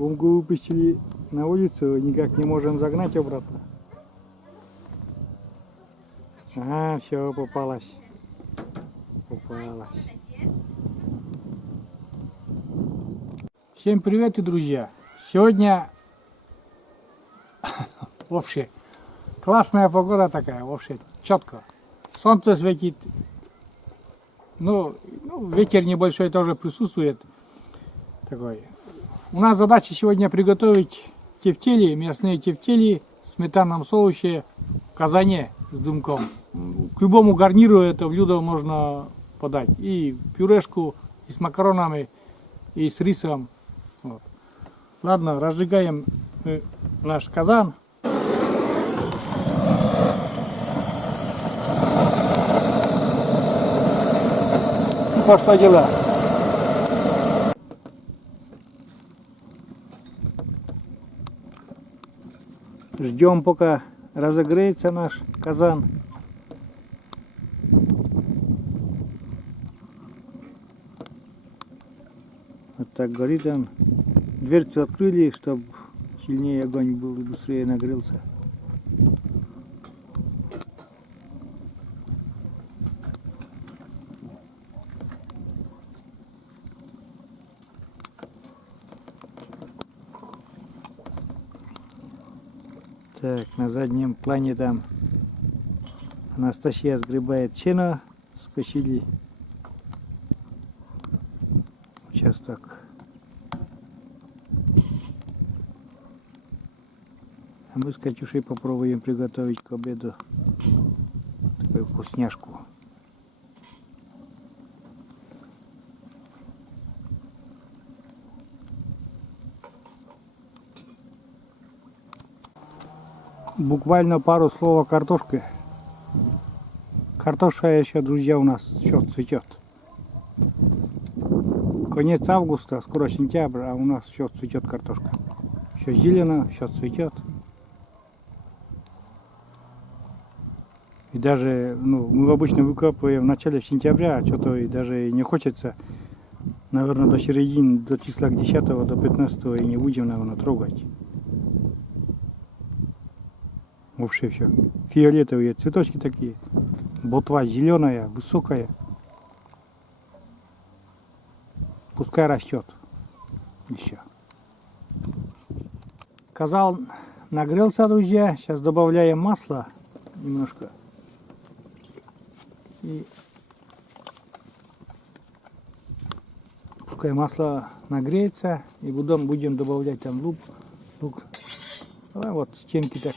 Умку выпустили на улицу, никак не можем загнать обратно. Ага, все, попалась. Попалась. Всем привет, друзья! Сегодня вообще классная погода такая, вообще четко. Солнце светит, ну ветер небольшой тоже присутствует. Такой. У нас задача сегодня приготовить тефтели, мясные тефтели в сметанном соусе в казане с дымком. К любому гарниру это блюдо можно подать. И пюрешку, и с макаронами, и с рисом. Вот. Ладно, разжигаем наш казан. Пошла дела. Ждем, пока разогреется наш казан. Вот так горит он. Дверцу открыли, чтобы сильнее огонь был и быстрее нагрелся. Так, на заднем плане там Анастасия сгребает сено, скосили участок. А мы с Катюшей попробуем приготовить к обеду такую вкусняшку. Буквально пару слов о картошке. Картошка еще, друзья, у нас еще цветет. Конец августа, скоро сентябрь, а у нас еще цветет картошка. Еще зелено, еще цветет. И даже, мы обычно выкапываем в начале сентября, а что-то и даже не хочется, наверное, до середины, до числа 10 до 15 и не будем, наверное, трогать. Вообще все. Фиолетовые цветочки такие. Ботва зеленая, высокая. Пускай растет. Еще. Казан нагрелся, друзья. Сейчас добавляем масло немножко. И пускай масло нагреется. И будем добавлять там лук. Давай вот стенки так.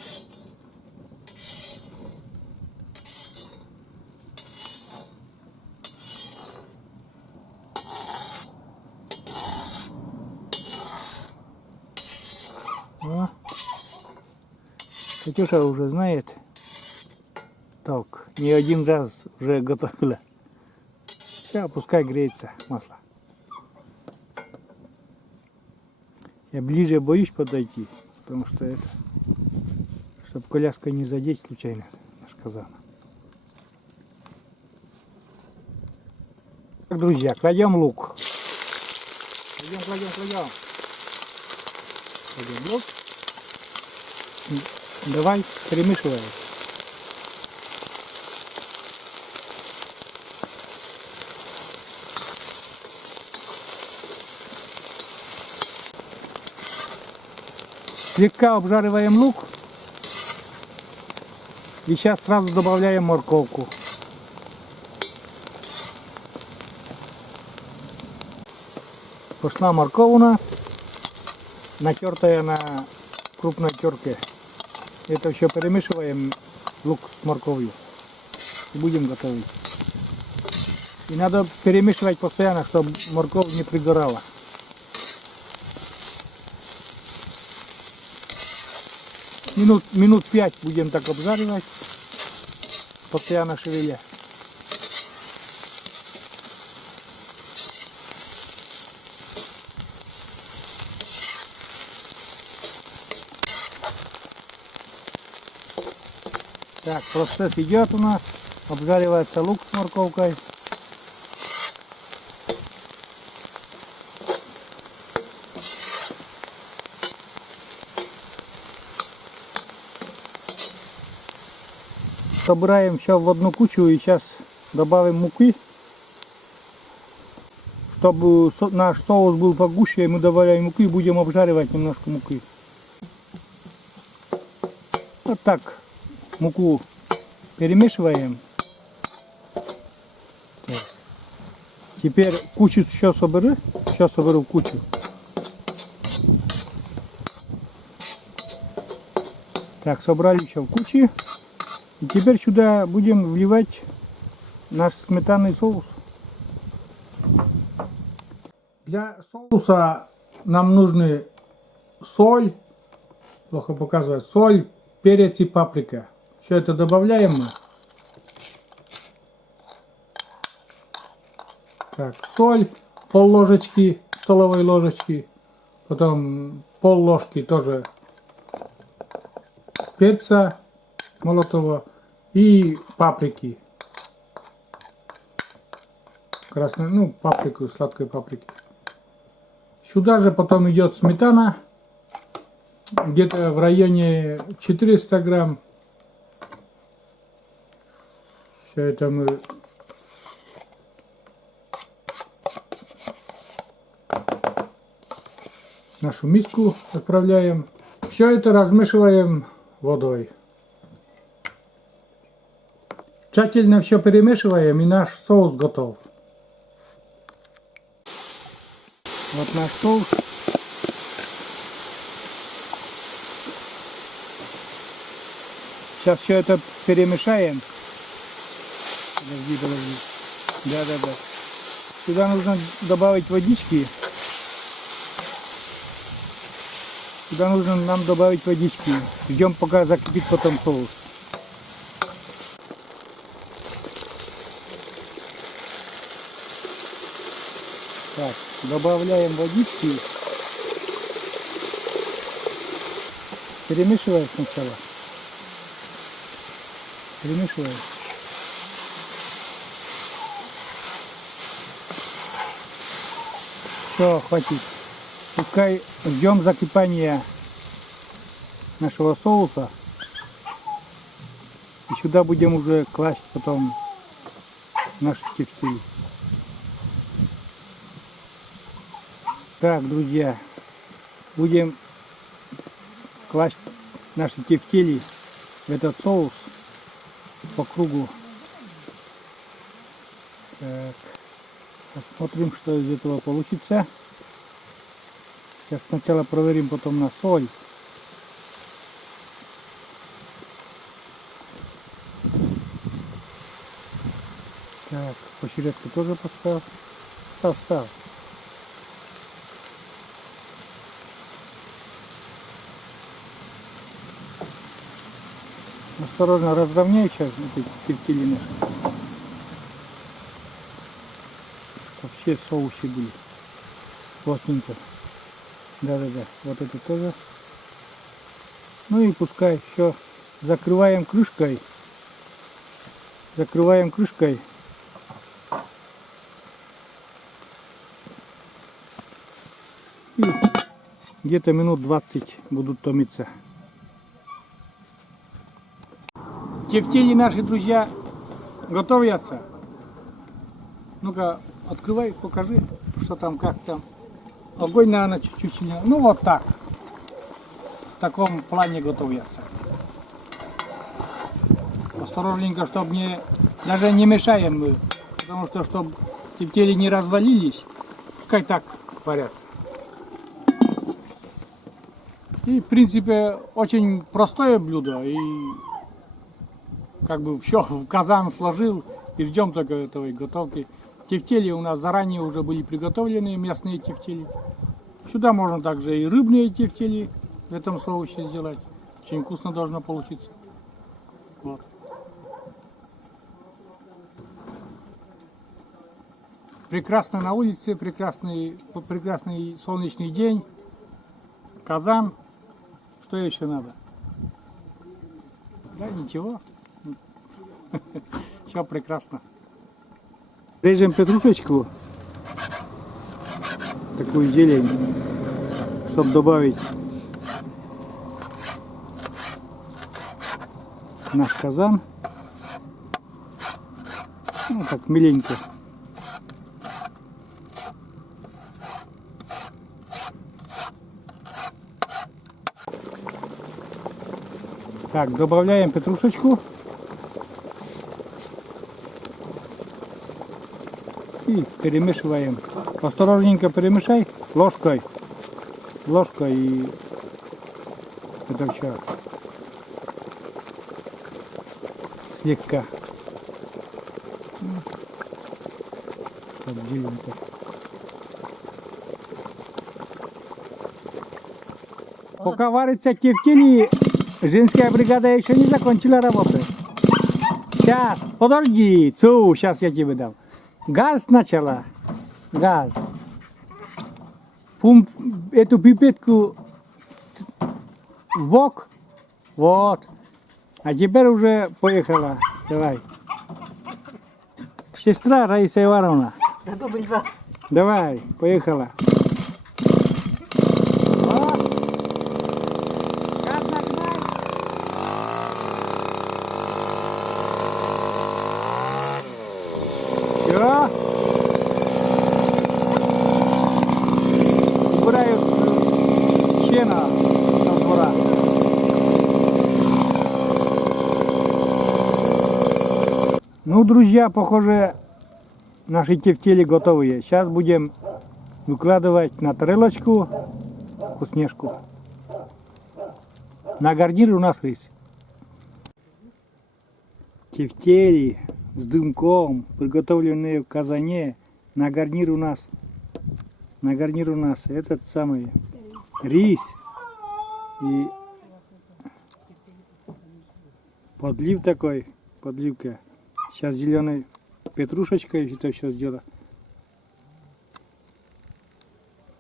Катюша уже знает толк. Не один раз уже готовила. Сейчас пускай греется масло. Я ближе боюсь подойти, потому что это, чтобы коляской не задеть случайно наш казан. Так, друзья, кладем лук. Кладем лук. Давай перемешиваем. Слегка обжариваем лук. И сейчас сразу добавляем морковку. Пошла морковь у нас, натертая на крупной терке. Это все перемешиваем, лук с морковью, и будем готовить. И надо перемешивать постоянно, чтобы морковь не пригорала. Минут 5 будем так обжаривать, постоянно шевеля. Так, процесс идет у нас, обжаривается лук с морковкой. Собираем все в одну кучу и сейчас добавим муки. Чтобы наш соус был погуще, мы добавляем муки и будем обжаривать немножко муки. Вот так муку перемешиваем. Так. Теперь кучу еще соберу. Сейчас соберу кучу. Так, собрали еще в куче. И теперь сюда будем вливать наш сметанный соус. Для соуса нам нужны соль, плохо показывает, соль, перец и паприка. Все это добавляем мы. Так, соль, пол ложечки, столовой ложечки, потом пол ложки тоже перца молотого и паприки. Красную, ну, паприку, сладкой паприки. Сюда же потом идет сметана, где-то в районе 400 грамм. Все это мы в нашу миску отправляем. Все это размешиваем водой. Тщательно все перемешиваем, и наш соус готов. Вот наш соус. Сейчас все это перемешаем. Подожди. Да. Сюда нужно добавить водички. Сюда нужно нам добавить водички. Ждем, пока закипит потом соус. Так, добавляем водички. Перемешиваем сначала. Перемешиваем. Все, хватит. Пускай ждем закипания нашего соуса. И сюда будем уже класть потом наши тефтели. Так, друзья, будем класть наши тефтели в этот соус по кругу. Так, посмотрим, что из этого получится. Сейчас сначала проверим потом на соль. Так, почередку тоже поставь. Ставь. Осторожно разровняй сейчас эти тефтели наши. Чтобы все соусы были плотненько. Да. Вот это тоже. Ну и пускай все. Закрываем крышкой. И где-то минут 20 будут томиться. Тефтели наши, друзья, готовятся. Ну-ка, открывай, покажи, что там, как там. Огонь, наверное, чуть-чуть сильнее. Ну, вот так. В таком плане готовятся. Осторожненько, чтобы даже не мешаем мы. Потому что, чтобы тефтели не развалились, пускай так варятся. И, в принципе, очень простое блюдо. И как бы все в казан сложил и ждем только этой готовки. Тефтели у нас заранее уже были приготовлены, местные тефтели. Сюда можно также и рыбные тефтели в этом соусе сделать. Очень вкусно должно получиться. Вот. Прекрасно на улице, прекрасный солнечный день. Казан. Что еще надо? Да, ничего. Все прекрасно. Режем петрушечку, такую зелень, чтобы добавить в наш казан. Ну так, миленько. Так, добавляем петрушечку. И перемешиваем. Осторожненько перемешай ложкой. Ложкой и это все слегка. Так, зелененько. Пока варится тефтели, женская бригада еще не закончила работу. Сейчас, подожди, сейчас я тебе дам. Газ сначала. Газ. Эту пипетку в бок. Вот. А теперь уже поехала. Давай. Сестра Раиса Ивановна. Дубль 2. Давай, поехала. Все. Убираю щена со двора. Ну, друзья, похоже, наши тефтели готовые. Сейчас будем выкладывать на тарелочку вкусняшку. На гарнир у нас рис. Тефтели с дымком, приготовленные в казане. На гарнир у нас этот самый рис и подлив такой, подливка. Сейчас зеленой петрушечкой это все сделаю.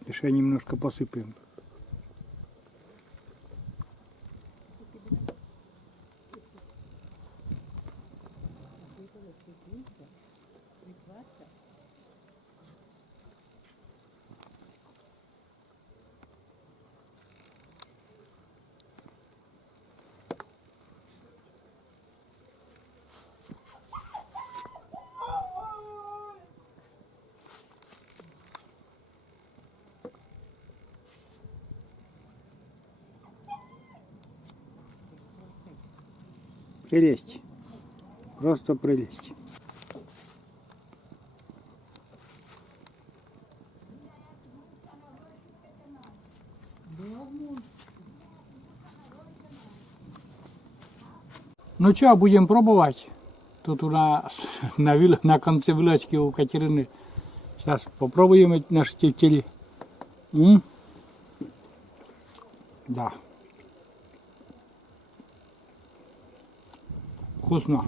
Еще немножко посыпем. Прелесть. Просто прелесть. Ну что, будем пробовать. Тут у нас на конце вилочки у Катерины. Сейчас попробуем наши тефтели. Да. Вкусно.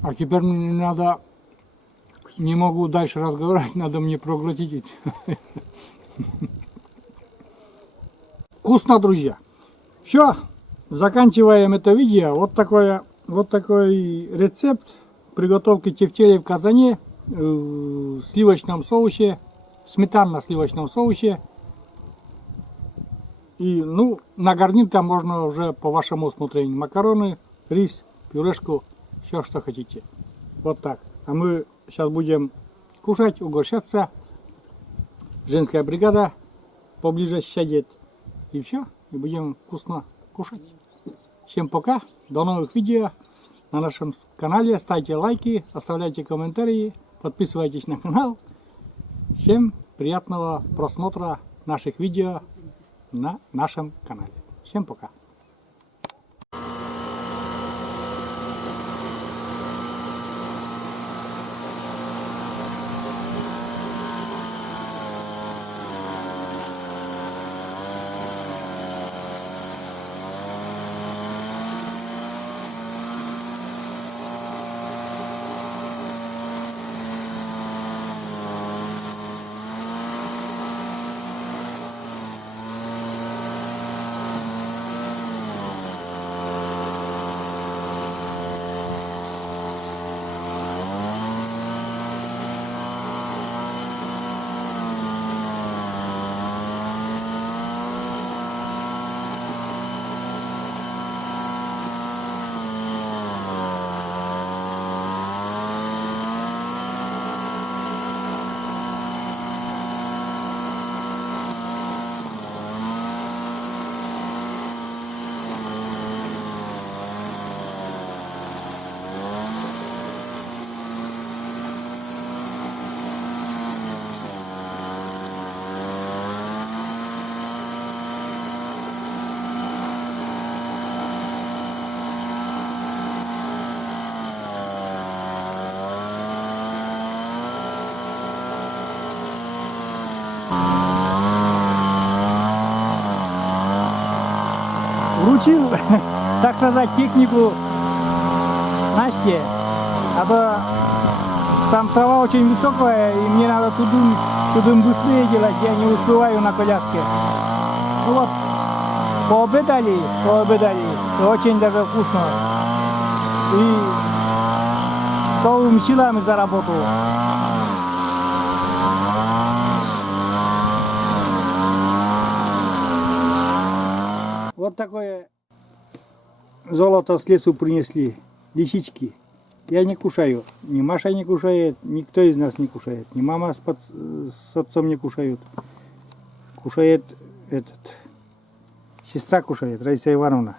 А теперь мне надо, не могу дальше разговаривать, надо мне проглотить. Вкусно, друзья. Все, заканчиваем это видео. Вот такой рецепт приготовки тефтелей в казане в сливочном соусе, сметанно-сливочном соусе. И, ну, на гарнир там можно уже по вашему усмотрению. Макароны, рис, пюрешку, все, что хотите. Вот так. А мы сейчас будем кушать, угощаться. Женская бригада поближе сядет. И все. И будем вкусно кушать. Всем пока. До новых видео на нашем канале. Ставьте лайки, оставляйте комментарии, подписывайтесь на канал. Всем приятного просмотра наших видео на нашем канале. Всем пока. научил, так сказать, технику Насте. А то там трава очень высокая, и мне надо туда быстрее делать, я не успеваю на коляске. Ну вот, пообедали, и очень даже вкусно. И новыми силами заработал. Вот такое золото с лесу принесли, лисички. Я не кушаю, ни Маша не кушает, никто из нас не кушает, ни мама с отцом не кушают. Кушает сестра кушает, Раиса Ивановна.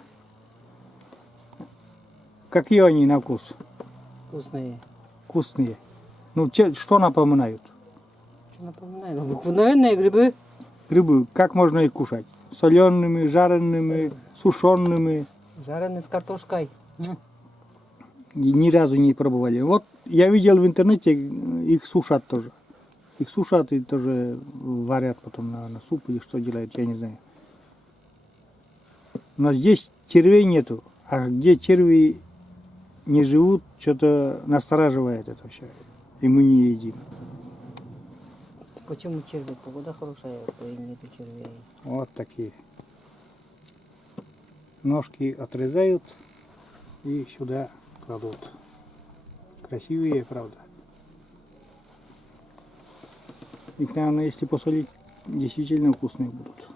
Какие они на вкус? Вкусные. Вкусные. Ну, что напоминают? Что напоминает? Обыкновенные грибы. Грибы, как можно их кушать? Солеными, жареными, сушеными. Жареные с картошкой. И ни разу не пробовали. Вот я видел в интернете, их сушат тоже. Их сушат и тоже варят потом на суп или что делают, я не знаю. Но здесь червей нету. А где черви не живут, что-то настораживает это все. И мы не едим. Почему черви? Погода хорошая, то и нету червей. Вот такие. Ножки отрезают и сюда кладут. Красивые, правда. Их, наверное, если посолить, действительно вкусные будут.